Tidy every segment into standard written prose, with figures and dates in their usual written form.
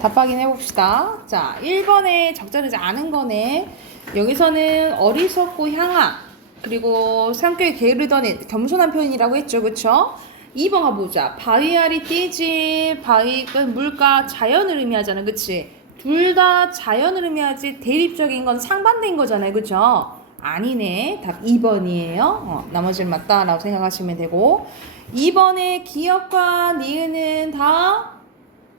답 확인해봅시다. 자, 1번에 적절하지 않은 거네. 여기서는 어리석고 향악, 그리고 성격이 게으르던 애, 겸손한 표현이라고 했죠. 그쵸? 2번 가보자. 바위 아래 띠지, 바위가 물과 자연을 의미하잖아. 그치? 둘 다 자연을 의미하지 대립적인 건 상반된 거잖아요. 그쵸? 아니네. 답 2번이에요. 나머지는 맞다라고 생각하시면 되고. 2번에 기역과 니은은 다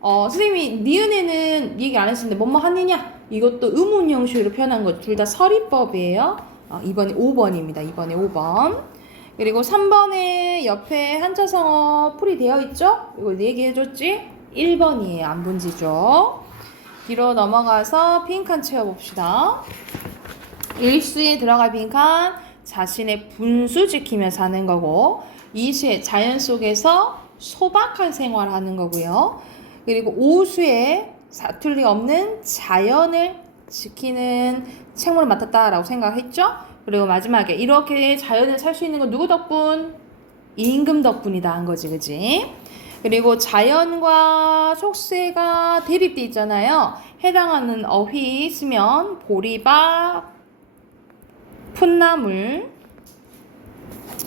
선생님이 니은에는 얘기 안 했었는데 뭐뭐 하느냐? 이것도 의문 형식으로 표현한 거 둘 다 서리법이에요. 이번에 5번입니다. 이번에 5번. 그리고 3번에 옆에 한자성어 풀이 되어 있죠? 이거 얘기해줬지? 1번이에요. 안 본지죠? 뒤로 넘어가서 빈칸 채워봅시다. 일수에 들어갈 빈칸 자신의 분수 지키며 사는 거고, 이수에 자연 속에서 소박한 생활하는 거고요. 그리고 오수에 사투리 없는 자연을 지키는 책무를 맡았다라고 생각했죠. 그리고 마지막에 이렇게 자연을 살 수 있는 건 누구 덕분? 임금 덕분이다 한 거지, 그지? 그리고 자연과 속세가 대립돼 있잖아요. 해당하는 어휘 쓰면 보리밥, 풋나물,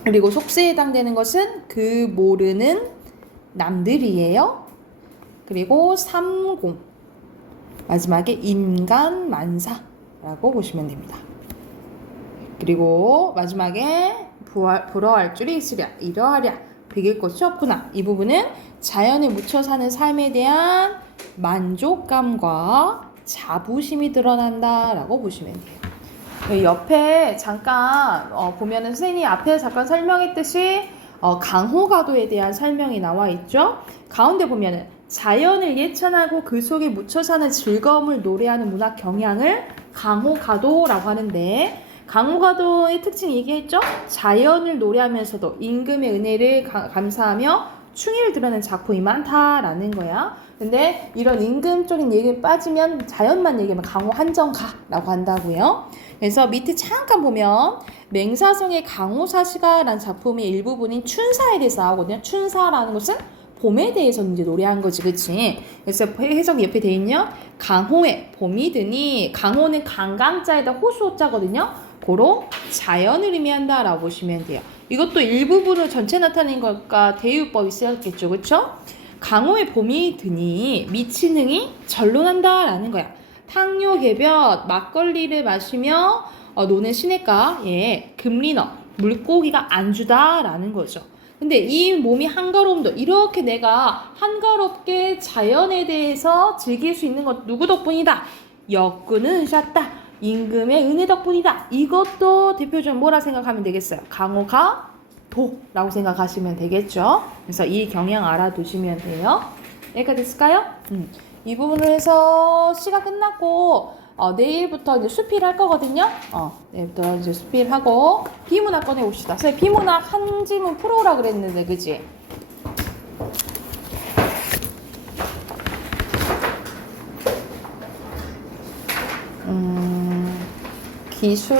그리고 속세에 해당되는 것은 그 모르는 남들이에요. 그리고 삼공, 마지막에 인간만사라고 보시면 됩니다. 그리고 마지막에 부러워할 줄이 있으랴, 이러하랴, 비길 것이 없구나. 이 부분은 자연에 묻혀 사는 삶에 대한 만족감과 자부심이 드러난다라고 보시면 돼요. 옆에 잠깐 보면은 선생님이 앞에서 잠깐 설명했듯이 강호가도에 대한 설명이 나와 있죠. 가운데 보면은 자연을 예찬하고 그 속에 묻혀 사는 즐거움을 노래하는 문학 경향을 강호가도라고 하는데, 강호가도의 특징 얘기했죠? 자연을 노래하면서도 임금의 은혜를 감사하며 충의를 드러낸 작품이 많다라는 거야. 근데 이런 임금적인 얘기에 빠지면 자연만 얘기하면 강호 한정가라고 한다고요. 그래서 밑에 잠깐 보면 맹사성의 강호사시가라는 작품의 일부분인 춘사에 대해서 나오거든요. 춘사라는 것은 봄에 대해서 이제 노래한 거지, 그치? 그래서 해석이 옆에 돼 있냐? 강호에 봄이 드니, 강호는 강강자에다 호수호자거든요. 고로 자연을 의미한다라고 보시면 돼요. 이것도 일부분을 전체 나타낸 것과 대유법이 쓰였겠죠, 그쵸? 강호에 봄이 드니 미친 흥이 전론한다라는 거야. 탕료 개볕 막걸리를 마시며 노는 시냇가에 금리너 물고기가 안주다라는 거죠. 근데 이 몸이 한가로움도 이렇게 내가 한가롭게 자연에 대해서 즐길 수 있는 것 누구 덕분이다? 역근은 샷다. 임금의 은혜 덕분이다. 이것도 대표적으로 뭐라 생각하면 되겠어요? 강호가 도라고 생각하시면 되겠죠. 그래서 이 경향 알아두시면 돼요. 여기까지 됐을까요? 이 부분을 해서 시가 끝났고 내일부터 이제 수필 할 거거든요. 내일부터 이제 수필 하고 비문학 꺼내 봅시다. 선생님 비문학 한 지문 풀어오라 그랬는데, 그지? 기술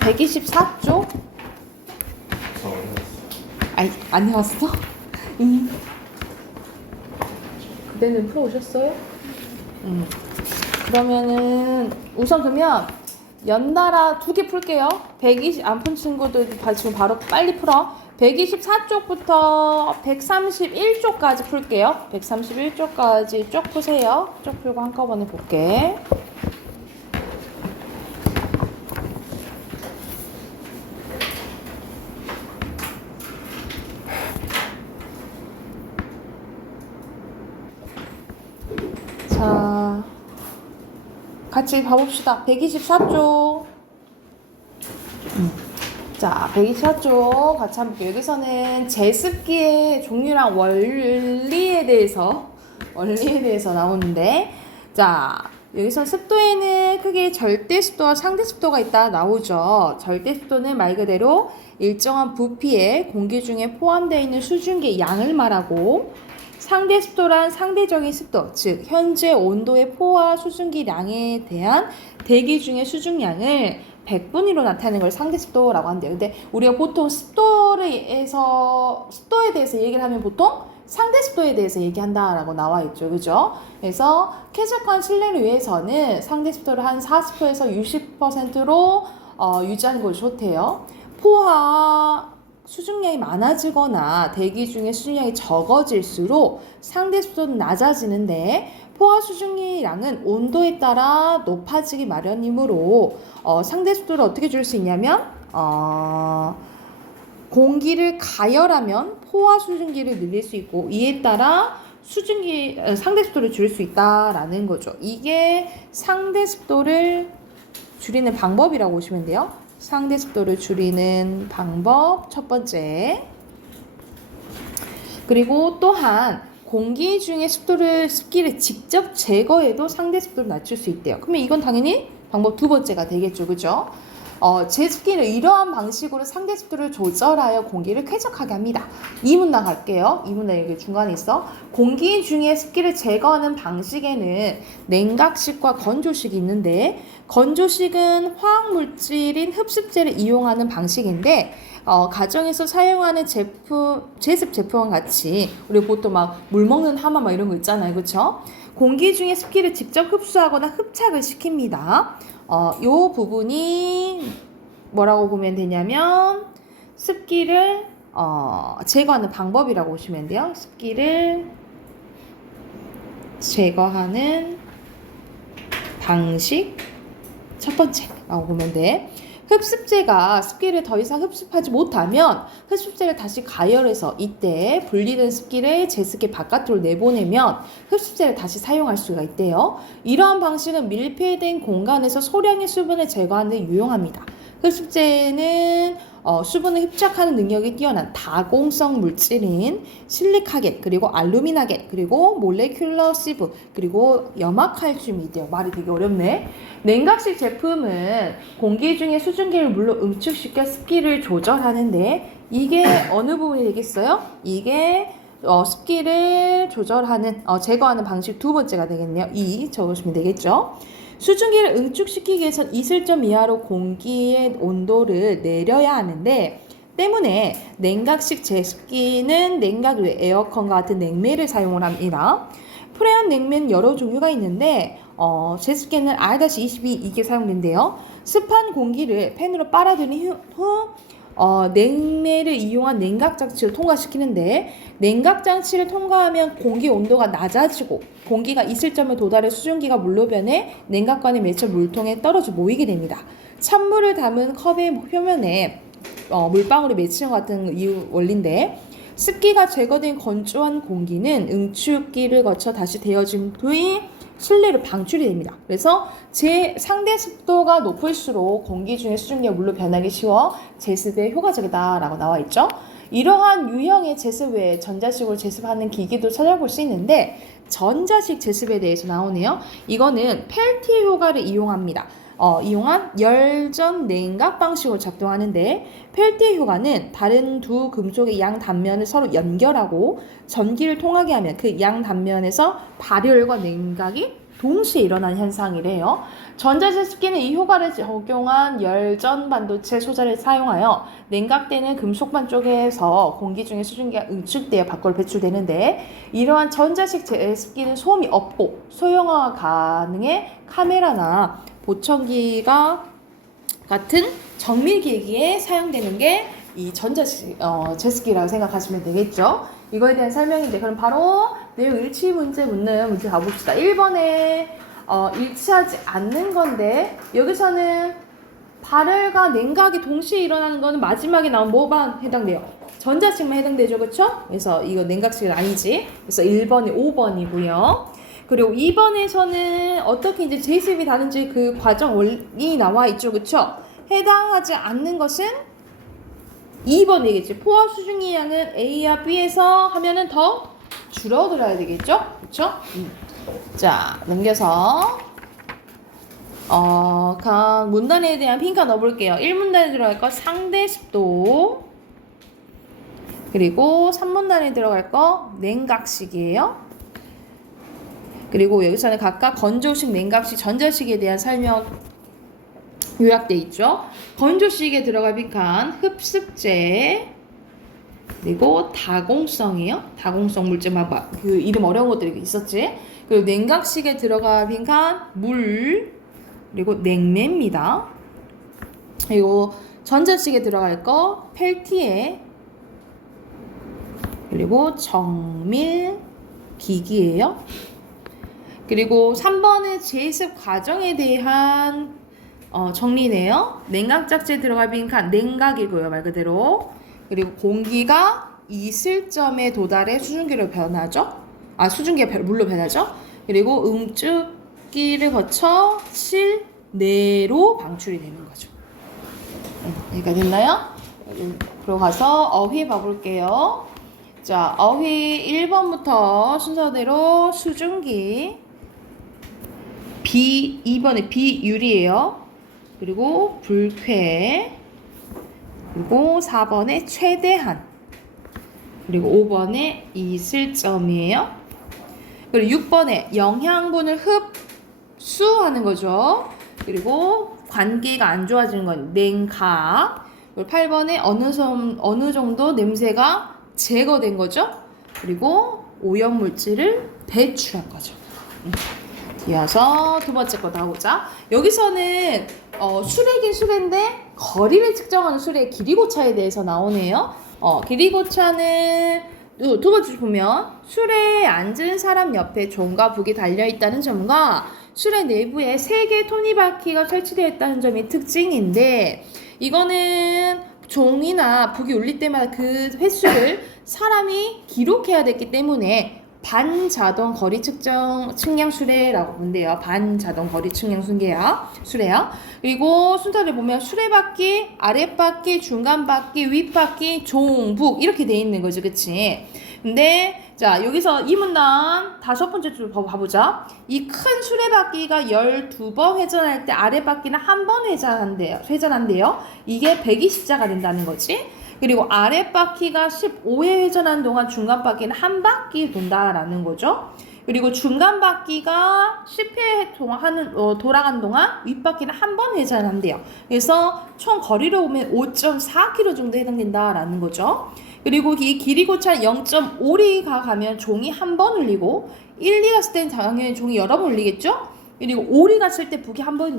124쪽? 아니, 안 해왔어? 그때는 풀어오셨어요? 그러면은 우선 그러면 연달아 2개 풀게요. 120 안 푼 친구들 지금 바로 빨리 풀어. 124쪽부터 131쪽까지 풀게요. 131쪽까지 쭉 푸세요. 쭉 풀고 한꺼번에 볼게. 자, 같이 봐봅시다. 124쪽. 자, 124쪽 같이 한번 볼게요. 여기서는 제습기의 종류랑 원리에 대해서 나오는데, 자, 여기서 습도에는 크게 절대 습도와 상대 습도가 있다 나오죠. 절대 습도는 말 그대로 일정한 부피에 공기 중에 포함되어 있는 수증기의 양을 말하고, 상대 습도란 상대적인 습도, 즉 현재 온도의 포화 수증기량에 대한 대기 중의 수증량을 100분위로 나타내는 걸 상대 습도라고 한대요. 근데 우리가 보통 습도에 대해서 얘기를 하면 보통 상대 습도에 대해서 얘기한다라고 나와 있죠. 그죠? 그래서 쾌적한 실내를 위해서는 상대 습도를 한 40%에서 60%로 유지하는 것이 좋대요. 포화 수증량이 많아지거나 대기 중에 수증량이 적어질수록 상대 습도는 낮아지는데 포화 수증량은 온도에 따라 높아지기 마련이므로 상대 습도를 어떻게 줄 수 있냐면 공기를 가열하면 포화 수증기를 늘릴 수 있고 이에 따라 상대 습도를 줄일 수 있다라는 거죠. 이게 상대 습도를 줄이는 방법이라고 보시면 돼요. 상대 습도를 줄이는 방법 첫 번째. 그리고 또한 공기 중에 습기를 직접 제거해도 상대 습도를 낮출 수 있대요. 그러면 이건 당연히 방법 두 번째가 되겠죠. 그죠? 제습기는 이러한 방식으로 상대 습도를 조절하여 공기를 쾌적하게 합니다. 이 문단 갈게요. 이 문단 여기 중간에 있어. 공기 중에 습기를 제거하는 방식에는 냉각식과 건조식이 있는데 건조식은 화학물질인 흡습제를 이용하는 방식인데 가정에서 사용하는 제습 제품과 같이 우리 보통 막 물 먹는 하마 막 이런 거 있잖아요. 그렇죠? 공기 중에 습기를 직접 흡수하거나 흡착을 시킵니다. 요 부분이 뭐라고 보면 되냐면 습기를 제거하는 방법이라고 보시면 돼요. 습기를 제거하는 방식 첫 번째라고 보면 돼. 흡습제가 습기를 더 이상 흡습하지 못하면 흡습제를 다시 가열해서 이때 분리된 습기를 제습기 바깥으로 내보내면 흡습제를 다시 사용할 수가 있대요. 이러한 방식은 밀폐된 공간에서 소량의 수분을 제거하는 데 유용합니다. 흡습제는 수분을 흡착하는 능력이 뛰어난 다공성 물질인 실리카겐, 그리고 알루미나겐, 그리고 몰레큘러 시브, 그리고 염화칼슘이 있대요. 말이 되게 어렵네. 냉각식 제품은 공기 중에 수증기를 물로 응축시켜 습기를 조절하는데 이게 어느 부분이 되겠어요? 이게 습기를 조절하는, 제거하는 방식 두 번째가 되겠네요. 이 적으시면 되겠죠. 수증기를 응축시키기 위해선 이슬점 이하로 공기의 온도를 내려야 하는데 때문에 냉각식 제습기는 냉각 외 에어컨과 같은 냉매를 사용을 합니다. 프레온 냉매는 여러 종류가 있는데 제습기는 R-22 이게 사용된대요. 습한 공기를 팬으로 빨아들인 후 냉매를 이용한 냉각장치를 통과시키는데 냉각장치를 통과하면 공기 온도가 낮아지고 공기가 이슬점을 도달해 수증기가 물로 변해 냉각관에 맺혀 물통에 떨어져 모이게 됩니다. 찬물을 담은 컵의 표면에 물방울이 맺히는 것 같은 이유 원리인데 습기가 제거된 건조한 공기는 응축기를 거쳐 다시 데워진 뒤 실내로 방출이 됩니다. 그래서 상대 습도가 높을수록 공기 중에 수증기가 물로 변하기 쉬워 제습에 효과적이다라고 나와 있죠. 이러한 유형의 제습 외에 전자식으로 제습하는 기기도 찾아볼 수 있는데 전자식 제습에 대해서 나오네요. 이거는 펠티의 효과를 이용합니다. 이용한 열전 냉각 방식으로 작동하는데 펠티의 효과는 다른 두 금속의 양 단면을 서로 연결하고 전기를 통하게 하면 그 양 단면에서 발열과 냉각이 동시에 일어나는 현상이래요. 전자제습기는 이 효과를 적용한 열전 반도체 소재를 사용하여 냉각되는 금속반 쪽에서 공기 중에 수증기가 응축되어 밖으로 배출되는데 이러한 전자식 제습기는 소음이 없고 소형화가 가능해 카메라나 보청기가 같은 정밀기기에 사용되는 게 이 전자식 제습기라고 생각하시면 되겠죠. 이거에 대한 설명인데 그럼 바로 내용 일치 문제 묻는 문제 가봅시다. 1번에 일치하지 않는 건데 여기서는 발열과 냉각이 동시에 일어나는 거는 마지막에 나온 뭐만 해당돼요? 전자식만 해당되죠. 그렇죠? 그래서 이거 냉각식은 아니지. 그래서 1번이 5번이고요. 그리고 2번에서는 어떻게 이제 제습이 다른지 그 과정 원리 나와 있죠. 그렇죠? 해당하지 않는 것은 2번이겠지. 포화 수증기 양은 A와 B에서 하면은 더 줄어들어야 되겠죠? 그쵸? 자, 넘겨서 각 문단에 대한 핑크 넣어볼게요. 1문단에 들어갈 거 상대 습도, 그리고 3문단에 들어갈 거 냉각식이에요. 그리고 여기서는 각각 건조식, 냉각식, 전자식에 대한 설명 요약돼 있죠. 건조식에 들어갈 빈칸 흡습제, 그리고 다공성이에요. 다공성 물질 막 그 이름 어려운 것들이 있었지. 그리고 냉각식에 들어갈 빈칸 물, 그리고 냉매입니다. 그리고 전자식에 들어갈 거 펠티에, 그리고 정밀 기기예요. 그리고 3번은 제습 과정에 대한 정리네요. 냉각작지에 들어갈 빈칸 냉각이고요, 말 그대로. 그리고 공기가 이슬점에 도달해 수증기로 변하죠. 수증기가 물로 변하죠. 그리고 응축기를 거쳐 실내로 방출이 되는 거죠. 여기가 됐나요? 그리고 가서 어휘 봐볼게요. 자, 어휘 1번부터 순서대로 수증기, 2번에 비유리예요. 그리고 불쾌, 그리고 4번에 최대한, 그리고 5번에 이슬점이에요. 그리고 6번에 영양분을 흡수하는 거죠. 그리고 관계가 안 좋아지는 건 냉각. 그리고 8번에 어느 정도 냄새가 제거된 거죠. 그리고 오염물질을 배출한 거죠. 이어서 두 번째 거 나오자. 여기서는 수레긴 수레인데 거리를 측정하는 수레의 길이고차에 대해서 나오네요. 길이고차는 두 번째 보면 수레에 앉은 사람 옆에 종과 북이 달려있다는 점과 수레 내부에 3개의 톱니바퀴가 설치되어 있다는 점이 특징인데, 이거는 종이나 북이 울릴 때마다 그 횟수를 사람이 기록해야 됐기 때문에 반자동 거리 측량 수레라고 본대요. 반자동 거리 측량 수레야. 그리고 순서를 보면 수레바퀴, 아랫바퀴, 중간바퀴, 윗바퀴, 종, 북 이렇게 돼 있는 거죠. 그치? 근데 자, 여기서 이 문단 5번째 줄 봐보자. 이 큰 수레바퀴가 12번 회전할 때 아랫바퀴는 한 번 회전한대요. 이게 120자가 된다는 거지. 그리고 아랫바퀴가 15회 회전한 동안 중간바퀴는 한 바퀴 돈다라는 거죠. 그리고 중간바퀴가 10회 돌아간 동안 윗바퀴는 한 번 회전한대요. 그래서 총 거리로 보면 5.4km 정도 해당된다라는 거죠. 그리고 이 길이고차 0.5리가 가면 종이 한 번 울리고, 1리 갔을 때는 당연히 종이 여러 번 울리겠죠? 그리고 5리 갔을 때 북이 한 번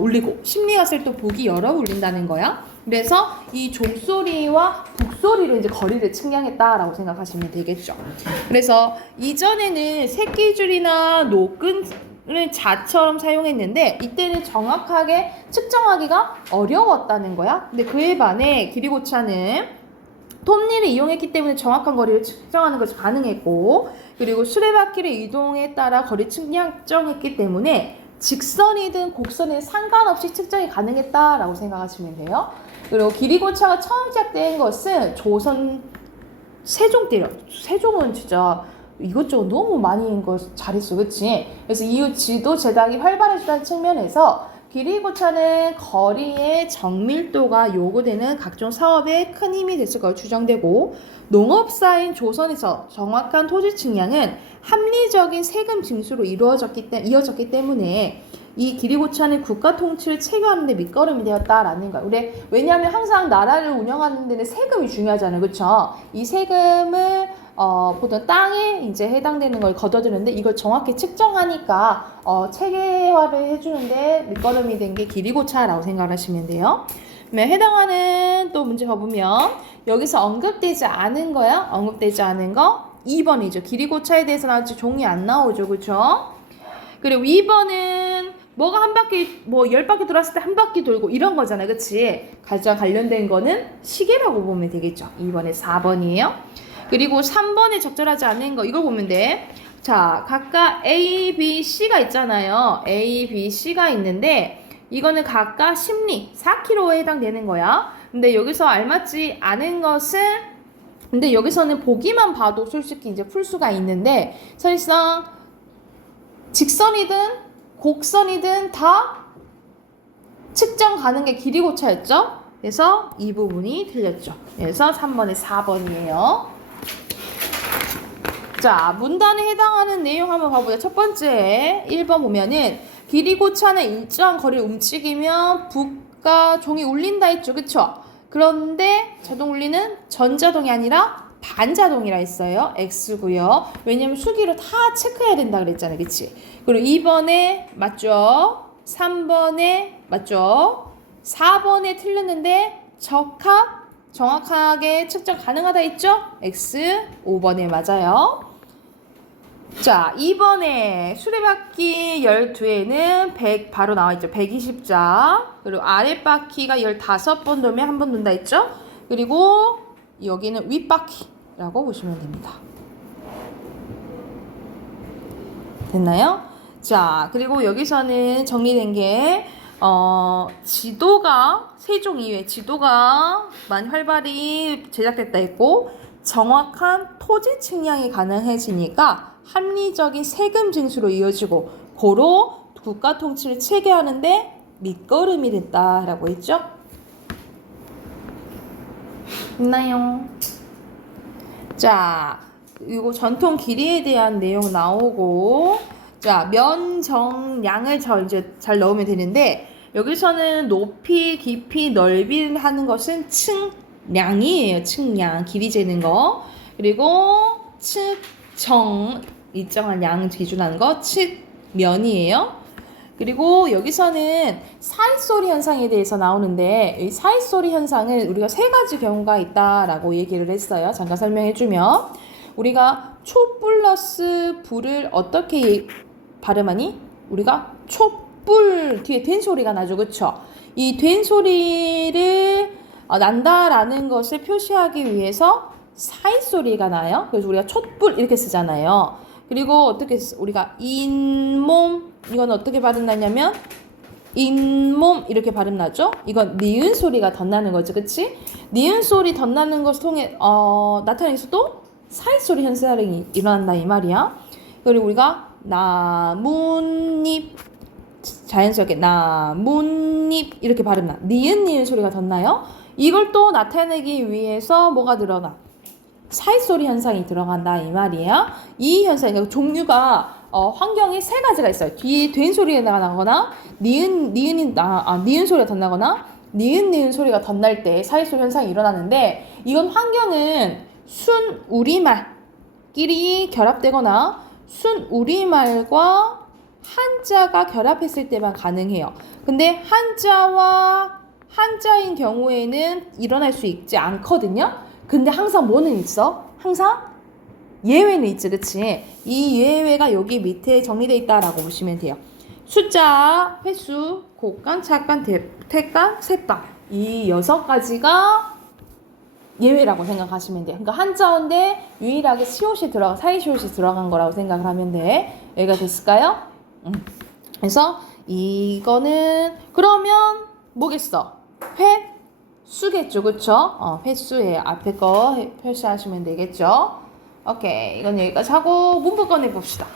울리고, 10리 갔을 때 북이 여러 번 울린다는 거야. 그래서 이 종소리와 북소리로 이제 거리를 측량했다라고 생각하시면 되겠죠. 그래서 이전에는 새끼줄이나 노끈을 자처럼 사용했는데, 이때는 정확하게 측정하기가 어려웠다는 거야. 근데 그에 반해 길이고차는 톱니를 이용했기 때문에 정확한 거리를 측정하는 것이 가능했고, 그리고 수레바퀴를 이동에 따라 거리 측정했기 때문에 직선이든 곡선이든 상관없이 측정이 가능했다라고 생각하시면 돼요. 그리고 길이고차가 처음 시작된 것은 조선 세종 때요. 세종은 진짜 이것저것 너무 많이 잘했어, 그치? 그래서 이후 지도 제작이 활발해졌다는 측면에서 길이고차는 거리의 정밀도가 요구되는 각종 사업에 큰 힘이 됐을 것으로 추정되고, 농업사인 조선에서 정확한 토지 측량은 합리적인 세금 징수로 이어졌기 때문에 이 길이고차는 국가 통치를 체계하는 데 밑거름이 되었다라는 거야. 왜냐하면 항상 나라를 운영하는 데는 세금이 중요하잖아요. 그렇죠? 이 세금을 보통 땅에 이제 해당되는 걸 걷어들는데, 이걸 정확히 측정하니까 체계화를 해주는데 밑거름이 된 게 길이고차라고 생각하시면 돼요. 해당하는 또 문제 봐보면 여기서 언급되지 않은 거야. 언급되지 않은 거 2번이죠. 길이고차에 대해서 나왔지 종이 안 나오죠. 그렇죠? 그리고 2번은 뭐가 한 바퀴, 10바퀴 돌았을 때 한 바퀴 돌고 이런 거잖아. 그치? 가장 관련된 거는 시계라고 보면 되겠죠. 2번에 4번이에요. 그리고 3번에 적절하지 않은 거 이걸 보면 돼. 자, 각각 A, B, C가 있잖아요. A, B, C가 있는데 이거는 각각 10리, 4kg에 해당되는 거야. 근데 여기서 알맞지 않은 것은, 근데 여기서는 보기만 봐도 솔직히 이제 풀 수가 있는데, 사실상 직선이든 곡선이든 다 측정 가능한 게 길이고차였죠. 그래서 이 부분이 틀렸죠. 그래서 3번에 4번이에요. 자, 문단에 해당하는 내용 한번 봐보자. 첫 번째 1번 보면은 길이 고차는 일정한 거리를 움직이면 북과 종이 울린다 했죠. 그쵸? 그런데 자동 울리는 전자동이 아니라 반자동이라 했어요. X고요. 왜냐면 수기로 다 체크해야 된다 그랬잖아요. 그치? 그리고 2번에 맞죠? 3번에 맞죠? 4번에 틀렸는데 적합 정확하게 측정 가능하다 했죠? X 5번에 맞아요. 자, 2번에 수레바퀴 12에는 100 바로 나와 있죠. 120자. 그리고 아랫바퀴가 15번 돌면 한 번 돈다 했죠? 그리고 여기는 윗바퀴라고 보시면 됩니다. 됐나요? 자, 그리고 여기서는 정리된 게 지도가 세종 이후에 지도가 많이 활발히 제작됐다 했고 정확한 토지 측량이 가능해지니까 합리적인 세금 징수로 이어지고 고로 국가 통치를 체계하는데 밑거름이 됐다라고 했죠. 있나요? 자, 이거 전통 길이에 대한 내용 나오고 자, 면, 정, 양을 이제 잘 넣으면 되는데 여기서는 높이, 깊이, 넓이 하는 것은 측량이에요. 측량, 길이 재는 거. 그리고 측정, 일정한 양 기준하는 거 측면이에요. 그리고 여기서는 사이소리 현상에 대해서 나오는데 이 사이소리 현상은 우리가 세 가지 경우가 있다라고 얘기를 했어요. 잠깐 설명해주면 우리가 초 플러스 불을 어떻게 발음하니? 우리가 촛불 뒤에 된 소리가 나죠. 그쵸? 이 된 소리를 난다라는 것을 표시하기 위해서 사이소리가 나요. 그래서 우리가 촛불 이렇게 쓰잖아요. 그리고 어떻게 우리가 잇몸 이건 어떻게 발음 나냐면 잇몸 이렇게 발음 나죠. 이건 니은 소리가 덧나는 거죠. 그치? 니은 소리 덧나는 것을 통해 나타내서도 사이소리 현상이 일어난다 이 말이야. 그리고 우리가 나뭇잎 자연스럽게 나뭇잎 이렇게 발음 나. 니은 소리가 덧나요. 이걸 또 나타내기 위해서 뭐가 늘어나? 사이소리 현상이 들어간다 이 말이에요. 이 현상이 종류가 환경에 세 가지가 있어요. 뒤에 된 소리가 나거나 니은 소리가 덧나거나 니은 소리가 덧날 때 사이소리 현상이 일어나는데 이건 환경은 순 우리말끼리 결합되거나 순 우리말과 한자가 결합했을 때만 가능해요. 근데 한자인 경우에는 일어날 수 있지 않거든요. 근데 항상 뭐는 있어? 항상 예외는 있지, 그치? 이 예외가 여기 밑에 정리되어 있다라고 보시면 돼요. 숫자, 횟수, 곱강, 착강, 택강, 셋강 이 6가지가 예외라고 생각하시면 돼요. 그러니까 한자어인데 유일하게 사이시옷이 들어간 거라고 생각을 하면 돼. 여기가 됐을까요? 그래서 이거는 그러면 뭐겠어? 횟수겠죠, 그쵸? 횟수에 앞에 거 표시하시면 되겠죠. 오케이, 이건 여기까지 하고 문법 꺼내 봅시다.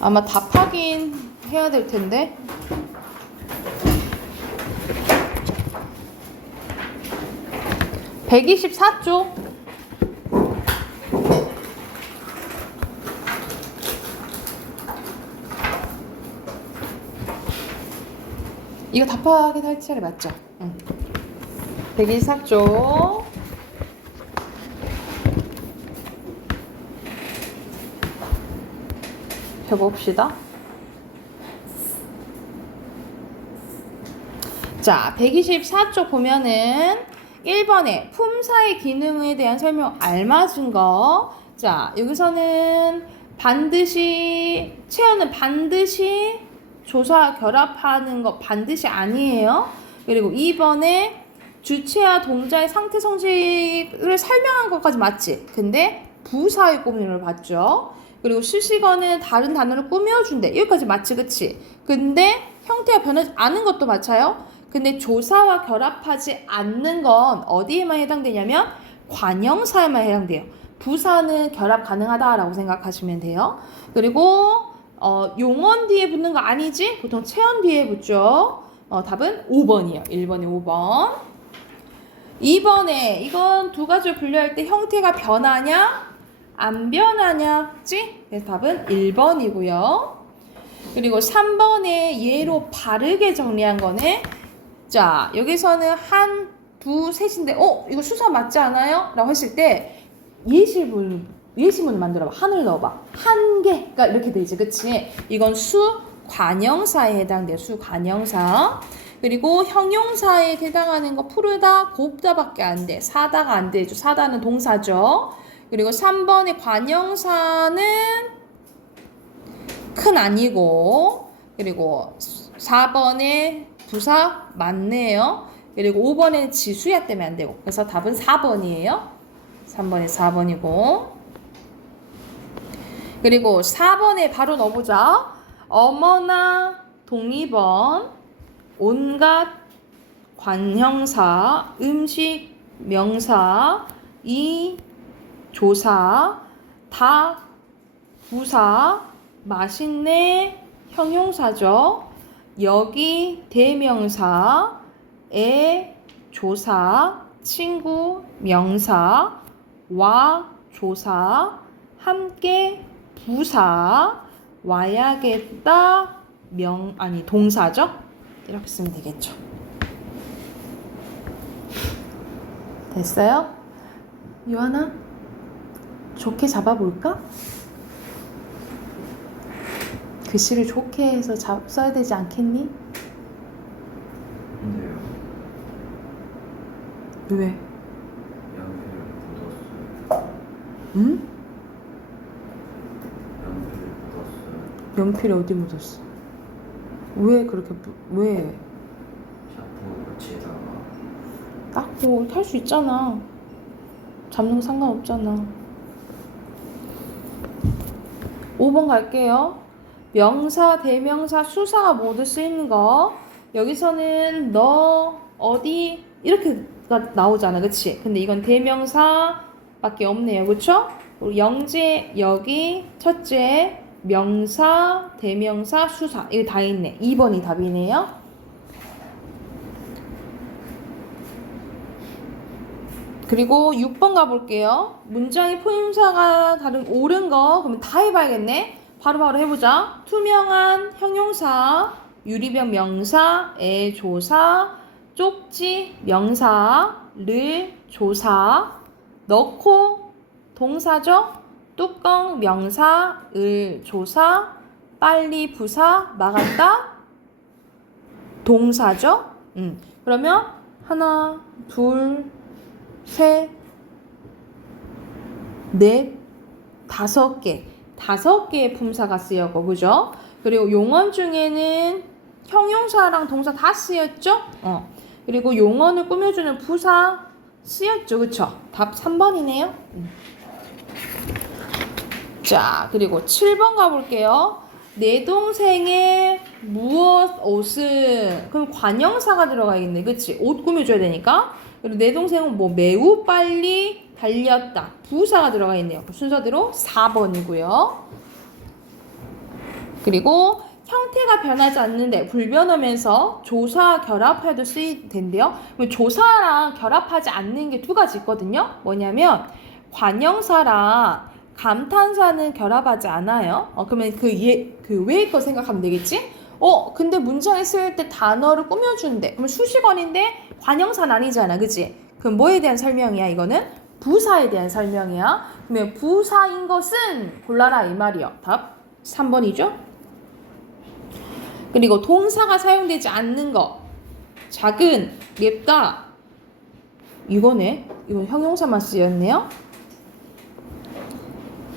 아마 답하긴 해야 될 텐데. (124쪽) 이거 답하긴 할 차례 맞죠? 124쪽 펴봅시다. 자, 124쪽 보면은 1번에 품사의 기능에 대한 설명 알맞은 거. 자, 여기서는 체어는 반드시 조사 결합하는 거 반드시 아니에요. 그리고 2번에 주체와 동자의 상태 성질을 설명한 것까지 맞지? 근데 부사의 꾸밈을 봤죠. 그리고 수식어는 다른 단어를 꾸며준대. 여기까지 맞지, 그치? 근데 형태가 변하지 않은 것도 맞아요. 근데 조사와 결합하지 않는 건 어디에만 해당되냐면 관형사에만 해당돼요. 부사는 결합 가능하다라고 생각하시면 돼요. 그리고 용언 뒤에 붙는 거 아니지? 보통 체언 뒤에 붙죠. 답은 5번이에요. 1번에 5번. 2번에 이건 두 가지를 분류할 때 형태가 변하냐? 안 변하냐? 그치? 그래서 답은 1번이고요. 그리고 3번에 얘로 바르게 정리한 거네. 자, 여기서는 한, 두, 셋인데, 이거 수사 맞지 않아요? 라고 했을 때, 예시문을 만들어봐. 한을 넣어봐. 한 개. 그러니까 이렇게 되지. 그치? 이건 수관형사에 해당돼요. 수관형사. 그리고 형용사에 해당하는 거 푸르다, 곱다밖에 안 돼. 사다가 안 되죠. 사다는 동사죠. 그리고 3번의 관형사는 큰 아니고, 그리고 4번에 부사 맞네요. 그리고 5번에 지수야 때문에 안 되고. 그래서 답은 4번이에요. 3번에 4번이고. 그리고 4번에 바로 넣어보자. 어머나 동의번 온갖 관형사 음식 명사 이 조사 다 부사 맛있네 형용사죠. 여기 대명사 애 조사 친구 명사 와 조사 함께 부사 와야겠다 동사죠. 이렇게 쓰면 되겠죠. 됐어요? 유한아 좋게 잡아볼까? 글씨를 좋게 해서 써야 되지 않겠니? 근데요. 왜? 연필을 묻었어요. 응? 연필을 묻었어요. 연필이 어디 묻었어? 왜 그렇게 왜? 샤프 붙이다가 닦고 할 수 있잖아. 잡는 거 상관없잖아. 5번 갈게요. 명사, 대명사, 수사가 모두 쓰이는 거. 여기서는 너, 어디 이렇게가 나오잖아. 그치? 근데 이건 대명사밖에 없네요. 그쵸? 우리 영재, 여기, 첫째, 명사, 대명사, 수사 이거 다 있네. 2번이 답이네요. 그리고 6번 가볼게요. 문장의 포용사가 다른 옳은 거 그러면 다 해봐야겠네. 바로바로 해보자. 투명한 형용사, 유리병 명사, 애 조사, 쪽지 명사를 조사, 넣고 동사죠. 뚜껑 명사, 을 조사, 빨리 부사, 막았다 동사죠. 그러면 하나, 둘, 셋, 넷, 5개. 5개의 품사가 쓰였고, 그죠? 그리고 용언 중에는 형용사랑 동사 다 쓰였죠? 그리고 용언을 꾸며주는 부사 쓰였죠, 그쵸? 답 3번이네요. 자, 그리고 7번 가볼게요. 내 동생의 무엇 옷은 그럼 관형사가 들어가야겠네, 그치? 옷 꾸며줘야 되니까. 그리고 내 동생은 뭐 매우 빨리 달렸다. 부사가 들어가 있네요. 순서대로 4번이고요. 그리고 형태가 변하지 않는데 불변하면서 조사 결합해도 쓰일 텐데요. 조사랑 결합하지 않는 게 두 가지 있거든요. 뭐냐면 관형사랑 감탄사는 결합하지 않아요. 그러면 그 외의 거 생각하면 되겠지? 근데 문장에 쓸 때 단어를 꾸며준대. 그럼 수식어인데 관형사는 아니잖아. 그치? 그럼 뭐에 대한 설명이야, 이거는? 부사에 대한 설명이야. 그러면 부사인 것은 골라라 이 말이요. 답 3번이죠. 그리고 동사가 사용되지 않는 거. 작은, 맵다. 이거네. 이건 형용사만 쓰였네요.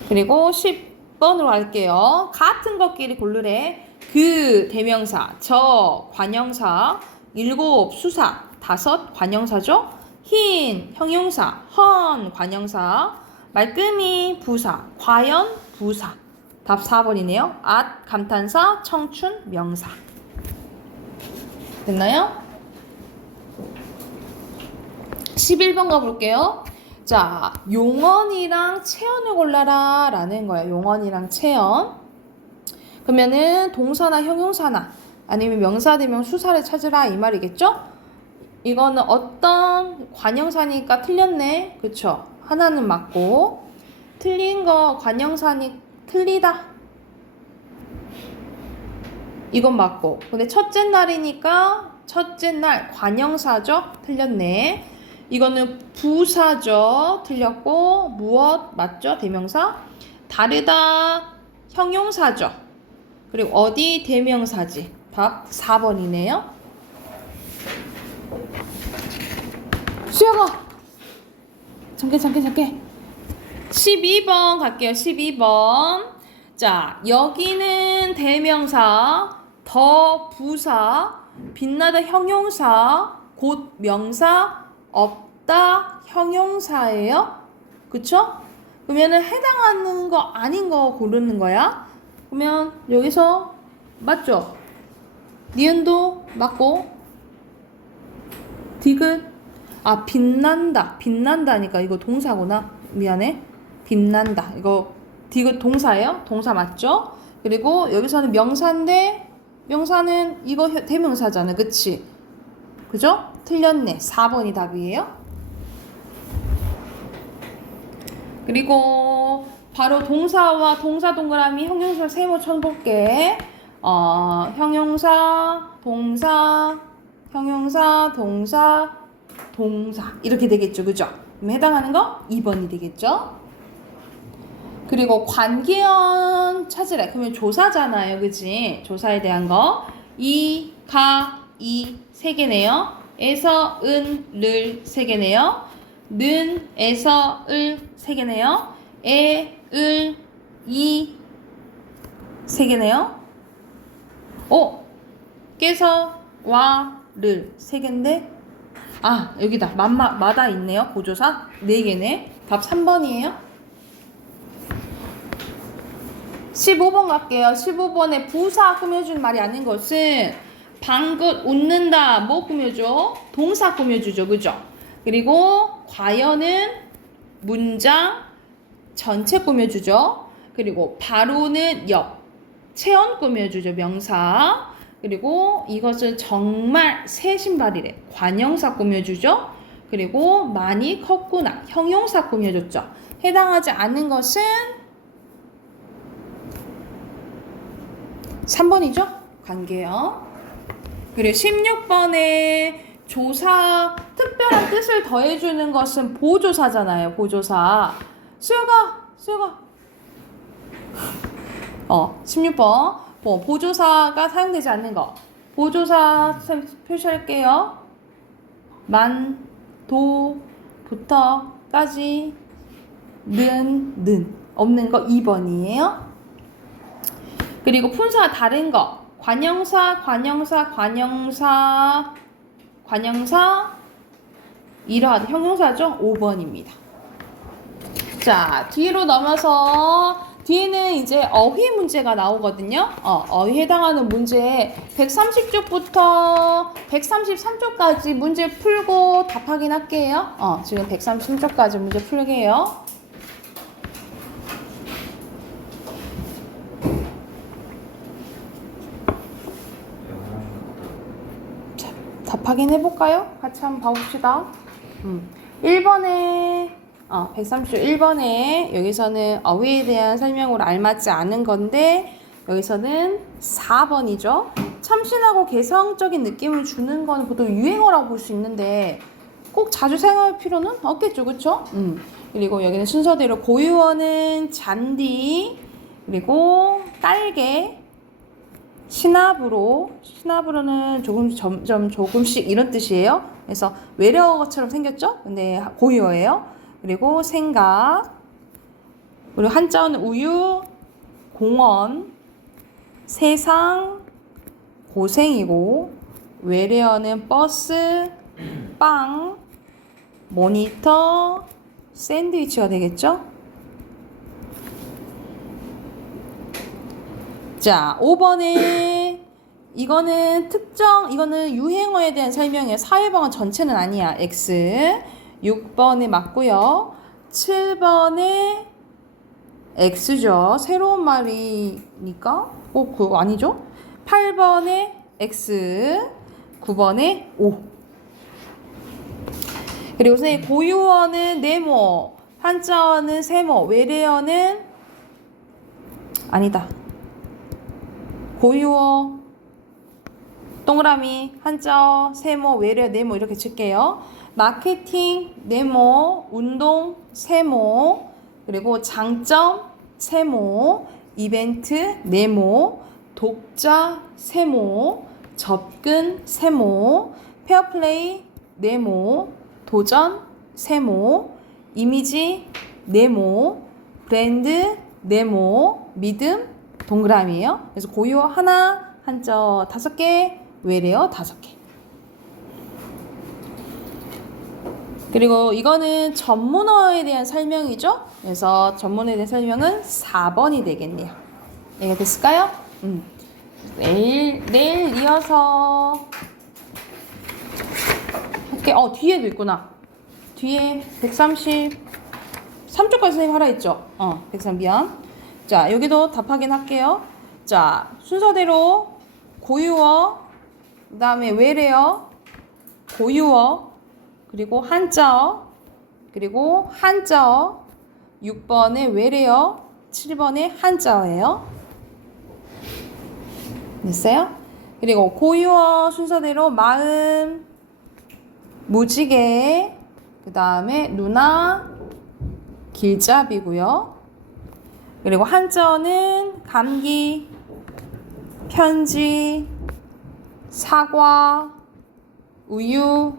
그리고 10번으로 갈게요. 같은 것끼리 고르래. 그 대명사, 저 관형사, 7 수사, 5 관형사죠. 흰 형용사, 헌 관형사, 말끔히 부사, 과연 부사. 답 4번이네요. 앗 감탄사, 청춘 명사. 됐나요? 11번 가볼게요. 자, 용언이랑 체언을 골라라 라는 거예요. 용언이랑 체언. 그러면은 동사나 형용사나 아니면 명사, 대명, 수사를 찾으라 이 말이겠죠? 이거는 어떤 관형사니까 틀렸네. 그쵸? 하나는 맞고. 틀린 거 관형사니 틀리다. 이건 맞고. 근데 첫째 날이니까 첫째 날 관형사죠? 틀렸네. 이거는 부사죠? 틀렸고. 무엇? 맞죠? 대명사. 다르다. 형용사죠? 그리고 어디? 대명사지. 답 4번이네요. 수영아! 잠깐. 12번 갈게요. 12번. 자, 여기는 대명사, 더 부사, 빛나다 형용사, 곧 명사, 없다 형용사예요. 그쵸? 그러면은 해당하는 거 아닌 거 고르는 거야. 그러면 여기서 맞죠? 니은도 맞고 디귿. 아, 빛난다니까 이거 동사구나. 미안해. 빛난다. 이거 디귿 동사예요? 동사 맞죠? 그리고 여기서는 명사인데 명사는 이거 대명사잖아. 그치? 그죠? 틀렸네. 4번이 답이에요. 그리고 바로 동사와 동사 동그라미 형용사 세모 쳐볼게. 형용사, 동사, 형용사, 동사 이렇게 되겠죠. 그죠? 그럼 해당하는 거 2번이 되겠죠? 그리고 관계형 찾으래. 그러면 조사잖아요. 그치? 조사에 대한 거. 이, 가, 이 세 개네요. 에서, 은, 를 세 개네요. 는, 에서, 을 세 개네요. 에, 을, 이 세 개네요. 깨서, 와, 를 세 개인데 아, 여기다. 마다 있네요. 보조사 4개네. 답 3번이에요. 15번 갈게요. 15번에 부사 꾸며준 말이 아닌 것은 방긋, 웃는다. 뭐 꾸며줘? 동사 꾸며주죠. 그죠? 그리고 과연은 문장 전체 꾸며주죠. 그리고 바로는 옆, 체언 꾸며주죠. 명사. 그리고 이것은 정말 새 신발이래. 관형사 꾸며주죠. 그리고 많이 컸구나. 형용사 꾸며줬죠. 해당하지 않는 것은 3번이죠? 관계요. 그리고 16번에 조사, 특별한 뜻을 더해주는 것은 보조사잖아요. 보조사. 수혁아. 16번. 보조사가 사용되지 않는 거. 보조사 표시할게요. 만, 도, 부터, 까지, 는. 없는 거 2번이에요. 그리고 품사가 다른 거. 관형사, 이러한 형용사죠. 5번입니다. 자, 뒤로 넘어서 뒤에는 이제 어휘 문제가 나오거든요. 어휘에 해당하는 문제 130쪽부터 133쪽까지 문제 풀고 답 확인할게요. 지금 133쪽까지 문제 풀게요. 자, 답 확인해볼까요? 같이 한번 봐봅시다. 1번에 131번에 여기서는 어휘에 대한 설명으로 알맞지 않은 건데 여기서는 4번이죠. 참신하고 개성적인 느낌을 주는 건 보통 유행어라고 볼 수 있는데 꼭 자주 사용할 필요는 없겠죠. 그쵸? 그리고 여기는 순서대로 고유어는 잔디, 그리고 딸개, 시나브로는 조금씩 이런 뜻이에요. 그래서 외래어처럼 생겼죠? 근데 고유어예요. 그리고 생각, 그리고 한자어는 우유, 공원, 세상, 고생이고, 외래어는 버스, 빵, 모니터, 샌드위치가 되겠죠? 자, 5번에 이거는 유행어에 대한 설명이에요. 사회방어 전체는 아니야. X. 6번에 맞고요. 7번에 X죠. 새로운 말이니까 그거 아니죠? 8번에 X. 9번에 O. 그리고 선생님 고유어는 네모. 한자어는 세모, 외래어는 아니다. 고유어, 동그라미, 한자어, 세모, 외래어, 네모 이렇게 칠게요. 마케팅, 네모, 운동, 세모, 그리고 장점, 세모, 이벤트, 네모, 독자, 세모, 접근, 세모, 페어플레이, 네모, 도전, 세모, 이미지, 네모, 브랜드, 네모, 믿음, 동그라미예요. 그래서 고유어 하나, 한자어 5개, 외래어 5개. 그리고 이거는 전문어에 대한 설명이죠. 그래서 전문어에 대한 설명은 4번이 되겠네요. 이해가 됐을까요? 내일 이어서 할게. 뒤에도 있구나. 뒤에 133쪽까지 선생님 하라 했죠? 103미안. 자, 여기도 답 확인할게요. 자, 순서대로 고유어, 그 다음에 외래어, 고유어, 그리고 한자어, 그리고 한자어, 6번에 외래어, 7번에 한자어예요. 됐어요? 그리고 고유어 순서대로 마음, 무지개, 그 다음에 누나, 길잡이고요. 그리고 한자어는 감기, 편지, 사과, 우유,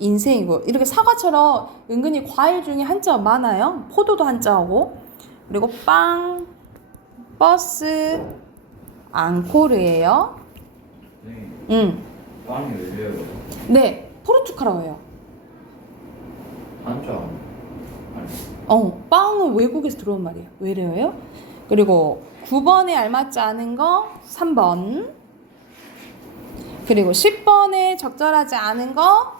인생이고. 이렇게 사과처럼 은근히 과일 중에 한자어 많아요. 포도도 한자어고. 그리고 빵, 버스, 앙코르예요. 네. 빵이 외래어로 네, 포르투갈어예요. 한자 아니. 빵은 외국에서 들어온 말이에요. 외래어예요. 그리고 9번에 알맞지 않은 거 3번. 그리고 10번에 적절하지 않은 거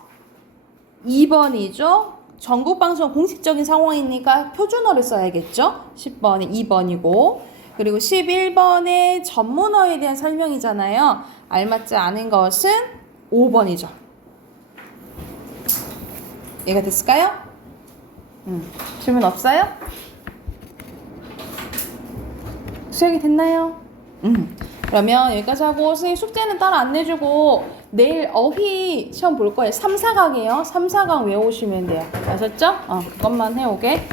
2번이죠. 전국방송 공식적인 상황이니까 표준어를 써야겠죠. 10번에 2번이고. 그리고 11번에 전문어에 대한 설명이잖아요. 알맞지 않은 것은 5번이죠. 이해가 됐을까요? 질문 없어요? 수행이 됐나요? 그러면 여기까지 하고 선생님 숙제는 따로 안 내주고 내일 어휘 시험 볼 거예요. 3, 4강이에요. 3, 4강 외우시면 돼요. 아셨죠? 그것만 해오게.